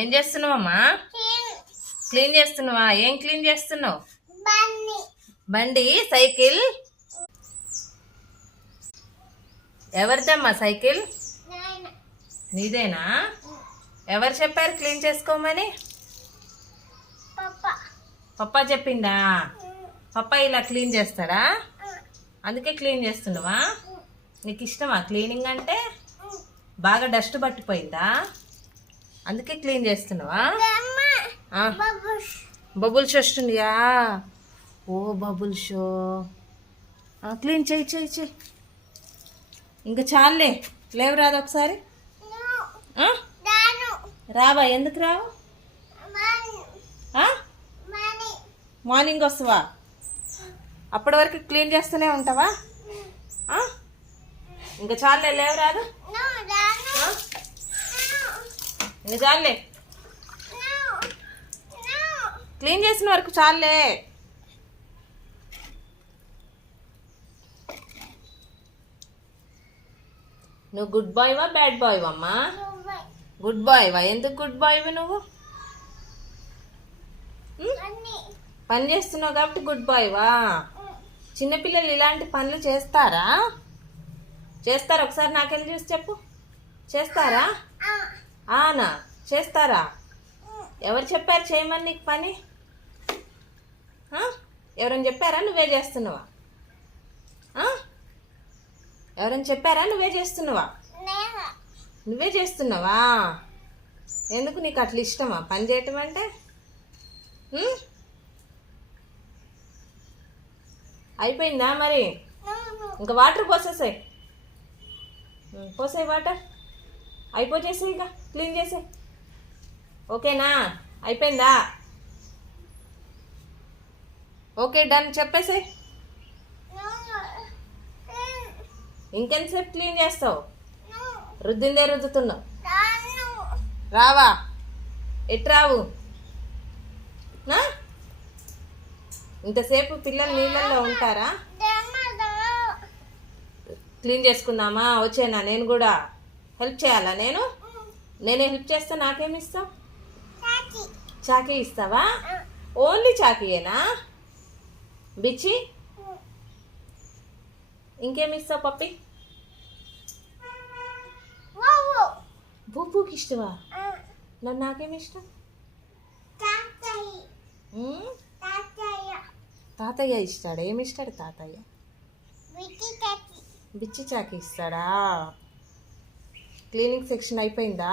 ఏం చేస్తున్నావమ్మా? క్లీన్ చేస్తున్నావా? ఏం క్లీన్ చేస్తున్నావు? బండి, సైకిల్. ఎవరిదమ్మా సైకిల్? నీదేనా? ఎవరు చెప్పారు క్లీన్ చేసుకోమని? పప్పా చెప్పిందా? పప్పా ఇలా క్లీన్ చేస్తాడా? అందుకే క్లీన్ చేస్తున్నావా? నీకు ఇష్టమా క్లీనింగ్ అంటే? బాగా డస్ట్ పట్టిపోయిందా? అందుకే క్లీన్ చేస్తున్నావా? బబుల్స్ వస్తుందియా? ఓ బబుల్ షో. క్లీన్ చెయ్యి చెయ్యి చెయ్యి. ఇంకా చాలే, లేవు రాదు ఒకసారి. రావా? ఎందుకు రావు? మార్నింగ్ వస్తావా? అప్పటి వరకు క్లీన్ చేస్తూనే ఉంటావా? ఇంకా చాలే, లేవు రాదు. ఇంకా చాలే, క్లీన్ చేసిన వరకు చాలే. నువ్వు గుడ్ బాయ్వా బ్యాడ్ బాయ్వా అమ్మా? గుడ్ బాయ్వా? ఎందుకు గుడ్ బాయ్వి నువ్వు? పని చేస్తున్నావు కాబట్టి గుడ్ బాయ్వా? చిన్నపిల్లలు ఇలాంటి పనులు చేస్తారా? చేస్తారా? ఒకసారి నాకెళ్ళి చూసి చెప్పు. చేస్తారా? ఆనా చేస్తారా? ఎవరు చెప్పారు చేయమని నీకు పని? ఎవరైనా చెప్పారా? నువ్వే చేస్తున్నావా? ఎవరైనా చెప్పారా? నువ్వే చేస్తున్నావా? నువ్వే చేస్తున్నావా? ఎందుకు నీకు అట్లా ఇష్టమా పని చేయటం అంటే? అయిపోయిందా మరి? ఇంకా వాటర్ పోసేసాయి. పోసాయి వాటర్. అయిపోచేసి ఇక క్లీన్ చేసే. ఓకేనా? అయిపోయిందా? ఓకే డన్ చెప్పేసాయి. ఇంకెంతసేపు క్లీన్ చేస్తావు? రుద్దిందే రుద్దుతున్నావు. రావా? ఎటు రావు? ఇంతసేపు పిల్లలు నీళ్ళల్లో ఉంటారా? క్లీన్ చేసుకుందామా? వచ్చేనా? నేను కూడా హెల్ప్ చేయాలా? నేనే హెల్ప్ చేస్తే నాకేమి ఇస్తావు? చాకీ ఇస్తావా? ఓన్లీ చాకీయేనా? బిచ్చి ఇంకేమి ఇస్తావు? పప్పి బుబ్బుకి ఇష్టమా? మరి నాకేమి ఇష్టం? తాతయ్య ఇస్తాడా? ఏమి ఇస్తాడు తాతయ్య? బిచ్చి చాకి ఇస్తాడా? క్లీనింగ్ సెక్షన్ అయిపోయిందా?